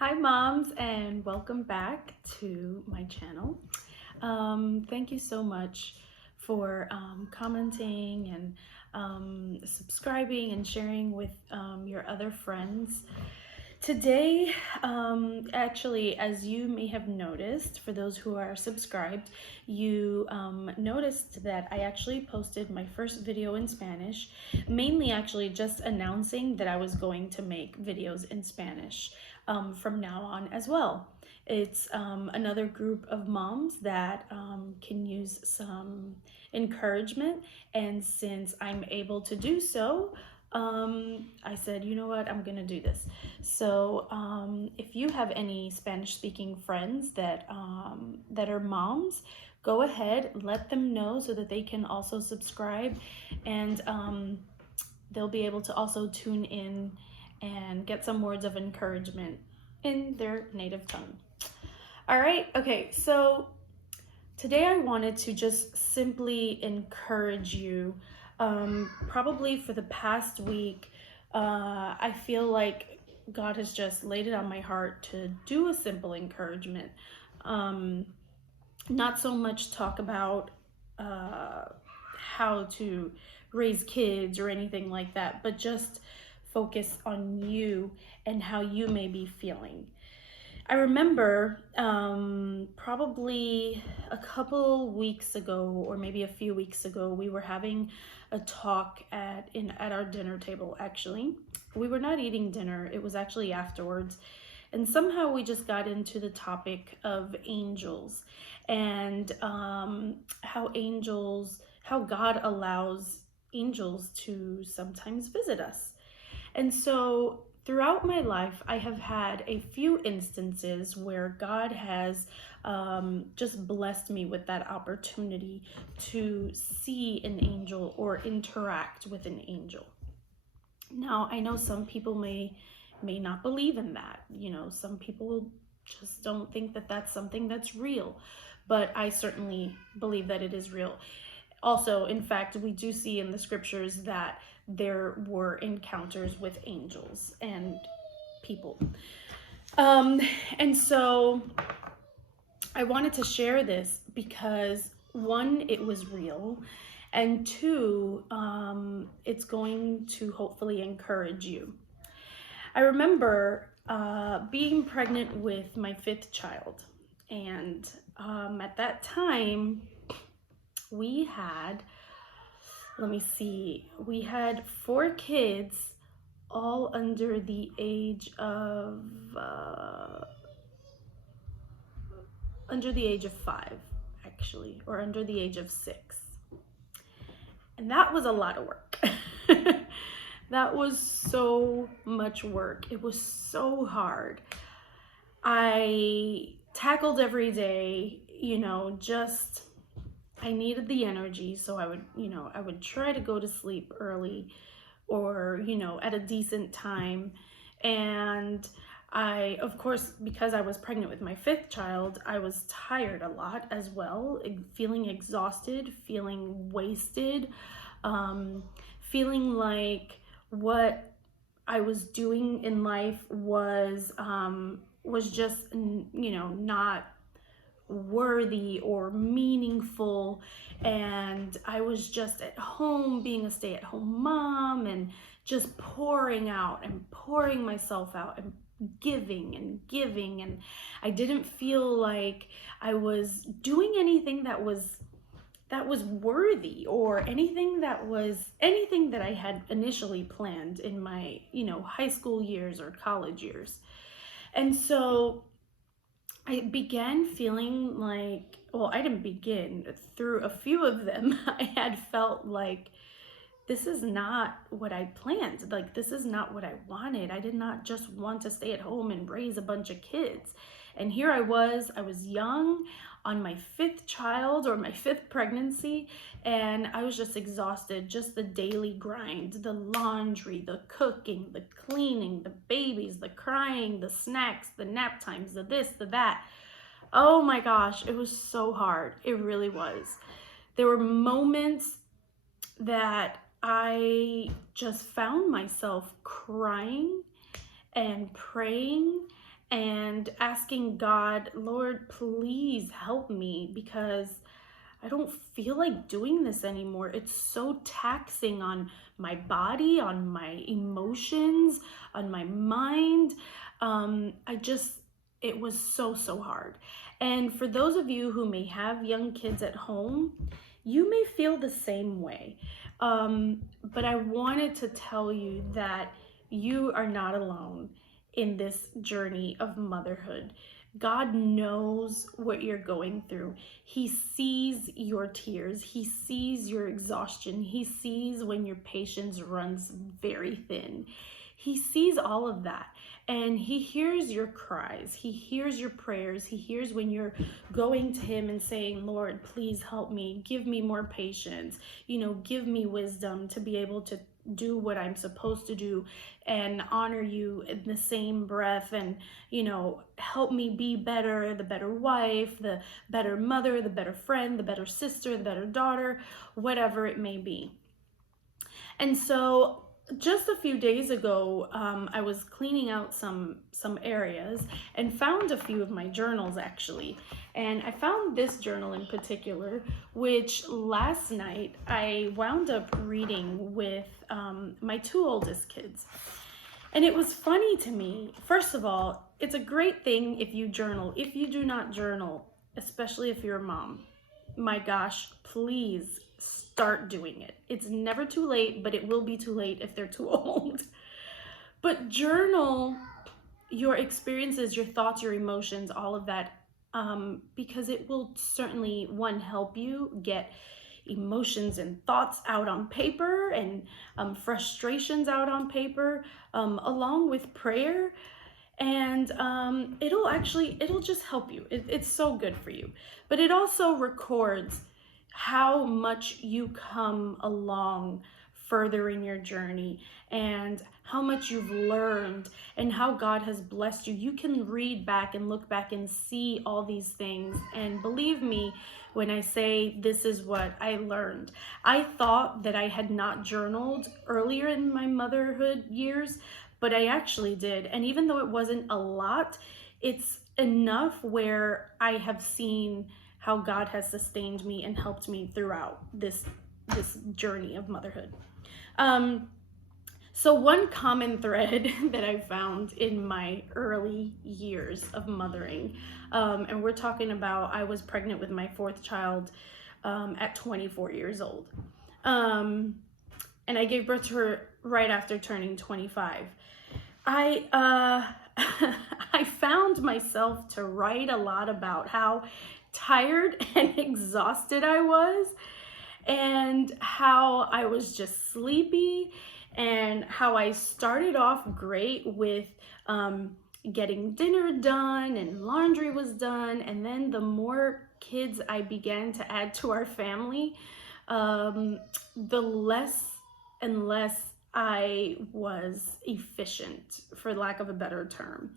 Hi moms, and welcome back to my channel. Thank you so much for commenting and subscribing and sharing with your other friends. Today, actually, as you may have noticed, for those who are subscribed, you noticed that I actually posted my first video in Spanish, mainly actually just announcing that I was going to make videos in Spanish from now on as well. It's another group of moms that can use some encouragement, and since I'm able to do so, I said, you know what, I'm gonna do this. So if you have any Spanish speaking friends that are moms, go ahead, let them know so that they can also subscribe, and they'll be able to also tune in and get some words of encouragement in their native tongue. All right, okay, so today I wanted to just simply encourage you. Probably for the past week, I feel like God has just laid it on my heart to do a simple encouragement. Not so much talk about how to raise kids or anything like that, but just focus on you and how you may be feeling. I remember probably a couple weeks ago, or maybe a few weeks ago, we were having a talk at our dinner table. Actually, we were not eating dinner; it was actually afterwards, and somehow we just got into the topic of angels and how God allows angels to sometimes visit us. And so throughout my life, I have had a few instances where God has just blessed me with that opportunity to see an angel or interact with an angel. Now, I know some people may not believe in that. You know, some people just don't think that that's something that's real, but I certainly believe that it is real. Also, in fact, we do see in the scriptures that there were encounters with angels and people. Um, and so I wanted to share this because one, it was real, and two, it's going to hopefully encourage you. I remember being pregnant with my fifth child, and at that time, we had, let me see, we had four kids, all under the age of five, actually, or under the age of 6. And that was a lot of work. That was so much work. It was so hard. I tackled every day, just I needed the energy, so I would try to go to sleep early or, at a decent time. And I, of course, because I was pregnant with my fifth child, I was tired a lot as well, feeling exhausted, feeling wasted, feeling like what I was doing in life was just, not worthy or meaningful. And I was just at home being a stay-at-home mom and just pouring out and pouring myself out and giving and giving, and I didn't feel like I was doing anything that was worthy, or anything that I had initially planned in my high school years or college years. And so I began feeling like, well, I didn't begin, through a few of them, I had felt like this is not what I planned. Like, this is not what I wanted. I did not just want to stay at home and raise a bunch of kids. And here I was young, on my fifth child, or my fifth pregnancy, and I was just exhausted. Just the daily grind, the laundry, the cooking, the cleaning, the babies, the crying, the snacks, the nap times, the this, the that. Oh my gosh, it was so hard. It really was. There were moments that I just found myself crying and praying and asking God, Lord, please help me, because I don't feel like doing this anymore. It's so taxing on my body, on my emotions, on my mind. It was so hard. And for those of you who may have young kids at home, you may feel the same way. But I wanted to tell you that you are not alone in this journey of motherhood. God knows what you're going through. He sees your tears. He sees your exhaustion. He sees when your patience runs very thin. He sees all of that, and he hears your cries. He hears your prayers. He hears when you're going to him and saying, Lord, please help me. Give me more patience. Give me wisdom to be able to do what I'm supposed to do and honor you in the same breath, and help me be better, the better wife, the better mother, the better friend, the better sister, the better daughter, whatever it may be. And so just a few days ago, I was cleaning out some areas and found a few of my journals, actually. And I found this journal in particular, which last night I wound up reading with my two oldest kids. And it was funny to me. First of all, it's a great thing if you journal. If you do not journal, especially if you're a mom, my gosh, please start doing it. It's never too late, but it will be too late if they're too old. But journal your experiences, your thoughts, your emotions, all of that, because it will certainly, one, help you get emotions and thoughts out on paper, and frustrations out on paper, along with prayer. And it'll just help you. It's so good for you. But it also records how much you come along further in your journey, and how much you've learned, and how God has blessed you. You can read back and look back and see all these things. And believe me when I say this is what I learned. I thought that I had not journaled earlier in my motherhood years, but I actually did. And even though it wasn't a lot, it's enough where I have seen how God has sustained me and helped me throughout this journey of motherhood. So one common thread that I found in my early years of mothering, and we're talking about, I was pregnant with my fourth child at 24 years old. And I gave birth to her right after turning 25. I found myself to write a lot about how tired and exhausted I was, and how I was just sleepy, and how I started off great with getting dinner done and laundry was done, and then the more kids I began to add to our family, the less and less I was efficient, for lack of a better term.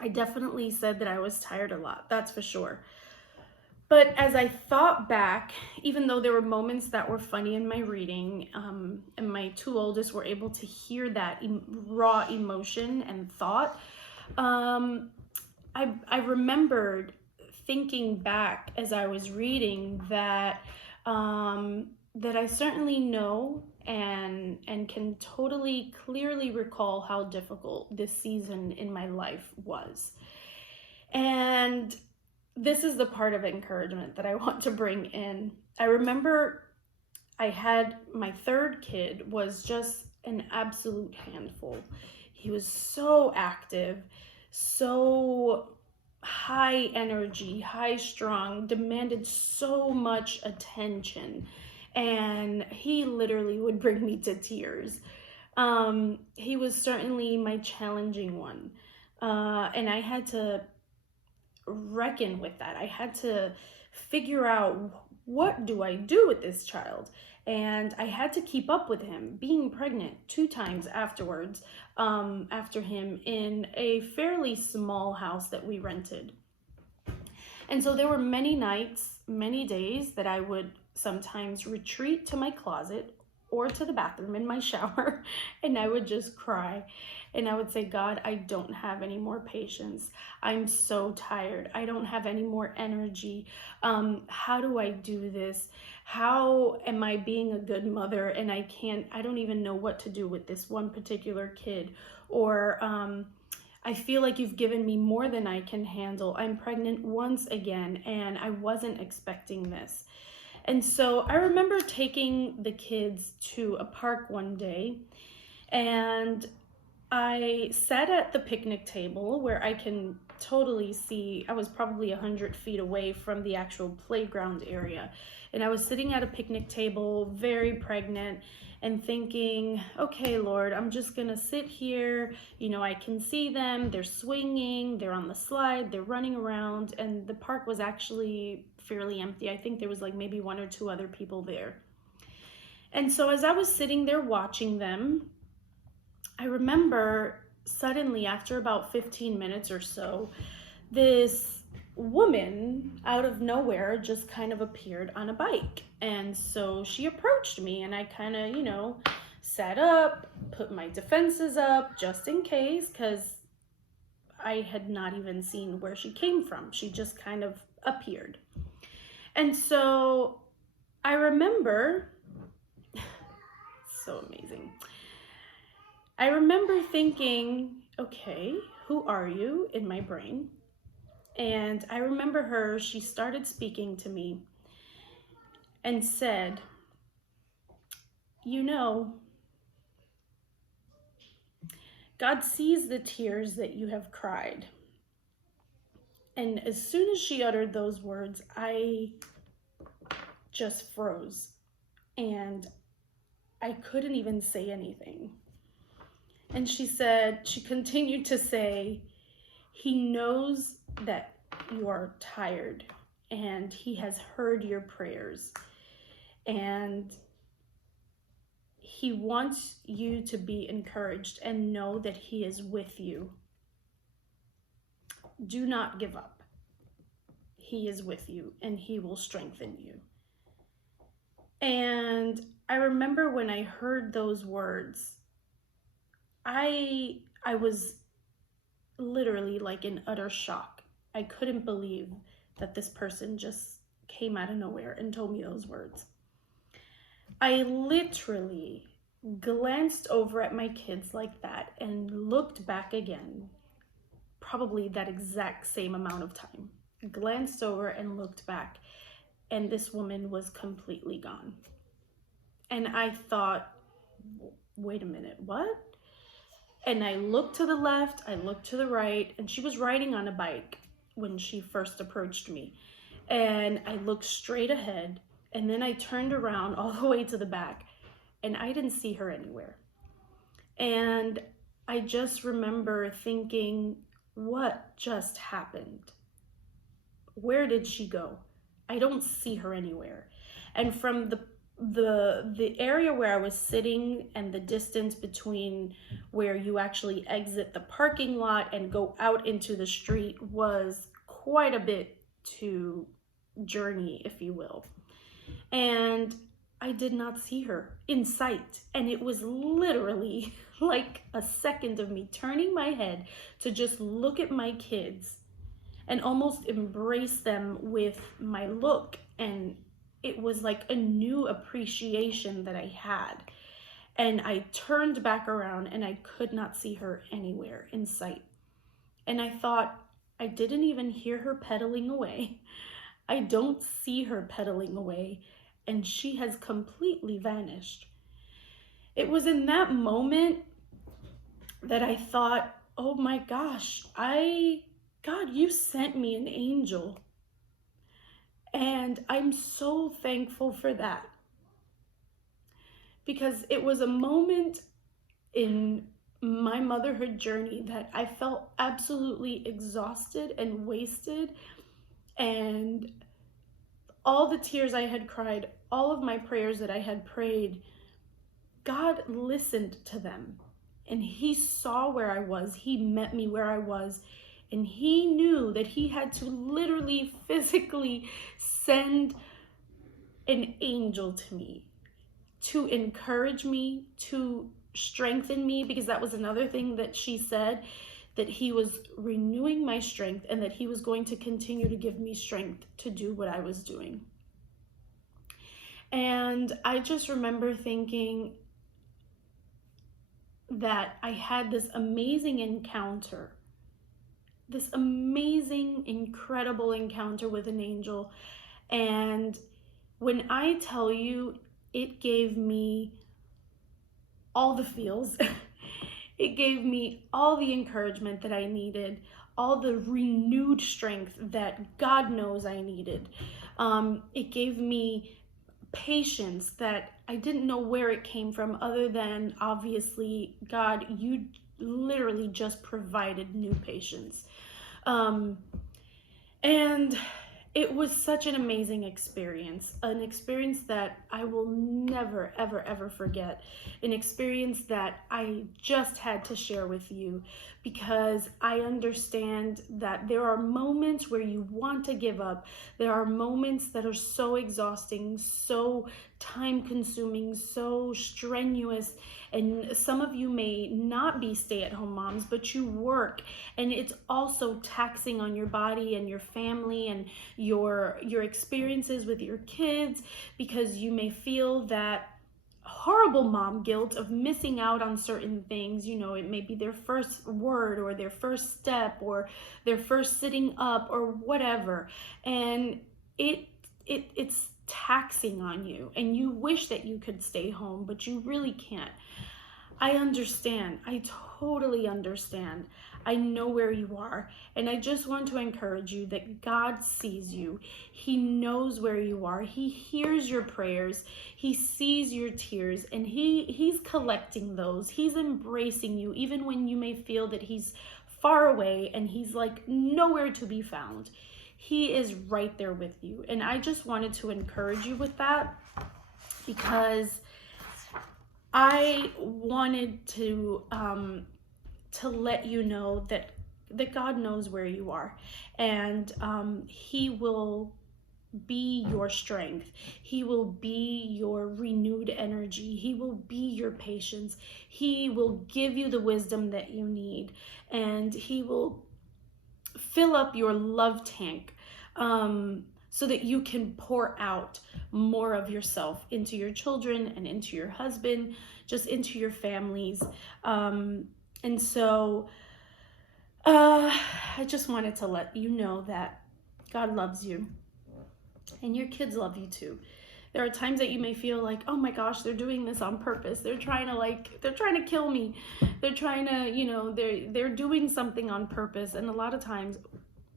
I definitely said that I was tired a lot, that's for sure. But as I thought back, even though there were moments that were funny in my reading, and my two oldest were able to hear that raw emotion and thought, I remembered thinking back as I was reading that that I certainly know and can totally clearly recall how difficult this season in my life was. And this is the part of encouragement that I want to bring in. I remember I had my third kid was just an absolute handful. He was so active, so high energy, high strung, demanded so much attention, and he literally would bring me to tears. He was certainly my challenging one, and I had to reckon with that. I had to figure out, what do I do with this child? And I had to keep up with him, being pregnant 2 times afterwards, after him, in a fairly small house that we rented. And so there were many nights, many days that I would sometimes retreat to my closet or to the bathroom in my shower, and I would just cry. And I would say, God, I don't have any more patience. I'm so tired. I don't have any more energy. How do I do this? How am I being a good mother? And I don't even know what to do with this one particular kid. Or I feel like you've given me more than I can handle. I'm pregnant once again, and I wasn't expecting this. And so I remember taking the kids to a park one day, and I sat at the picnic table where I can totally see. I was probably 100 feet away from the actual playground area. And I was sitting at a picnic table, very pregnant, and thinking, okay, Lord, I'm just gonna sit here. You know, I can see them. They're swinging, they're on the slide, they're running around, and the park was actually fairly empty. I think there was like maybe one or two other people there. And so as I was sitting there watching them, I remember suddenly, after about 15 minutes or so, this woman out of nowhere just kind of appeared on a bike. And so she approached me, and I kind of, sat up, put my defenses up just in case, because I had not even seen where she came from. She just kind of appeared. And so I remember, so amazing. I remember thinking, okay, who are you, in my brain? And I remember she started speaking to me and said, God sees the tears that you have cried. And as soon as she uttered those words, I just froze, and I couldn't even say anything. And she continued to say, He knows that you are tired, and He has heard your prayers, and He wants you to be encouraged and know that He is with you. Do not give up. He is with you, and He will strengthen you. And I remember when I heard those words, I was literally like in utter shock. I couldn't believe that this person just came out of nowhere and told me those words. I literally glanced over at my kids like that and looked back again, probably that exact same amount of time. Glanced over and looked back, and this woman was completely gone. And I thought, wait a minute, what? And I looked to the left, I looked to the right, and she was riding on a bike when she first approached me. And I looked straight ahead, and then I turned around all the way to the back, and I didn't see her anywhere. And I just remember thinking, what just happened? Where did she go? I don't see her anywhere. And from the area where I was sitting and the distance between where you actually exit the parking lot and go out into the street was quite a bit to journey, if you will. And I did not see her in sight. And it was literally like a second of me turning my head to just look at my kids and almost embrace them with my look. And it was like a new appreciation that I had. And I turned back around and I could not see her anywhere in sight. And I thought, I didn't even hear her pedaling away. I don't see her pedaling away, and she has completely vanished. It was in that moment that I thought, oh my gosh, God, you sent me an angel. And I'm so thankful for that. Because it was a moment in my motherhood journey that I felt absolutely exhausted and wasted. And all the tears I had cried, all of my prayers that I had prayed, God listened to them. And He saw where I was. He met me where I was. And He knew that He had to literally, physically send an angel to me to encourage me, to strengthen me, because that was another thing that she said, that he was renewing my strength and that he was going to continue to give me strength to do what I was doing. And I just remember thinking that I had this amazing encounter, this amazing, incredible encounter with an angel. And when I tell you, it gave me all the feels. It gave me all the encouragement that I needed, all the renewed strength that God knows I needed. It gave me patience that I didn't know where it came from, other than obviously, God, you literally just provided new patience. And it was such an amazing experience, an experience that I will never, ever, ever forget, an experience that I just had to share with you, because I understand that there are moments where you want to give up. There are moments that are so exhausting, so time-consuming, so strenuous, and some of you may not be stay-at-home moms, but you work, and it's also taxing on your body and your family and your experiences with your kids, because you may feel that horrible mom guilt of missing out on certain things. You know, it may be their first word or their first step or their first sitting up or whatever, and it's taxing on you, and you wish that you could stay home, but you really can't. I understand. I totally understand. I know where you are. And I just want to encourage you that God sees you. He knows where you are. He hears your prayers. He sees your tears, and he's collecting those. He's embracing you, even when you may feel that he's far away and he's like nowhere to be found. He is right there with you. And I just wanted to encourage you with that, because I wanted to let you know that God knows where you are, and he will be your strength. He will be your renewed energy. He will be your patience. He will give you the wisdom that you need, and he will fill up your love tank, so that you can pour out more of yourself into your children and into your husband, just into your families. And so I just wanted to let you know that God loves you, and your kids love you too. There are times that you may feel like, oh my gosh, they're doing this on purpose. They're trying to kill me. They're trying to, they're doing something on purpose. And a lot of times,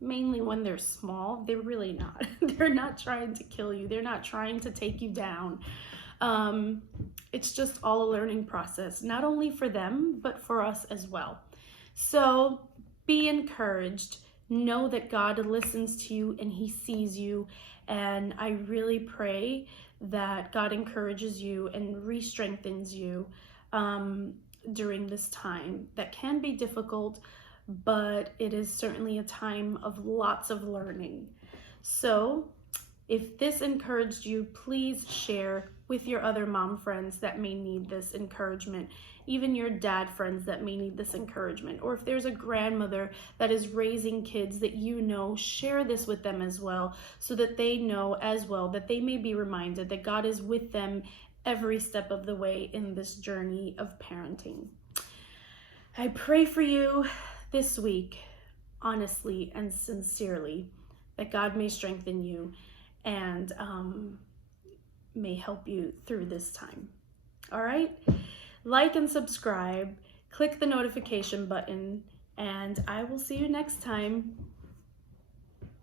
mainly when they're small, they're really not. They're not trying to kill you. They're not trying to take you down. It's just all a learning process, not only for them, but for us as well. So be encouraged. Know that God listens to you and he sees you. And I really pray that God encourages you and re-strengthens you during this time that can be difficult, but it is certainly a time of lots of learning. So if this encouraged you, please share with your other mom friends that may need this encouragement, even your dad friends that may need this encouragement. Or if there's a grandmother that is raising kids that you know, share this with them as well, so that they know as well, that they may be reminded that God is with them every step of the way in this journey of parenting. I pray for you this week, honestly and sincerely, that God may strengthen you and may help you through this time. All right? Like and subscribe, click the notification button, and I will see you next time.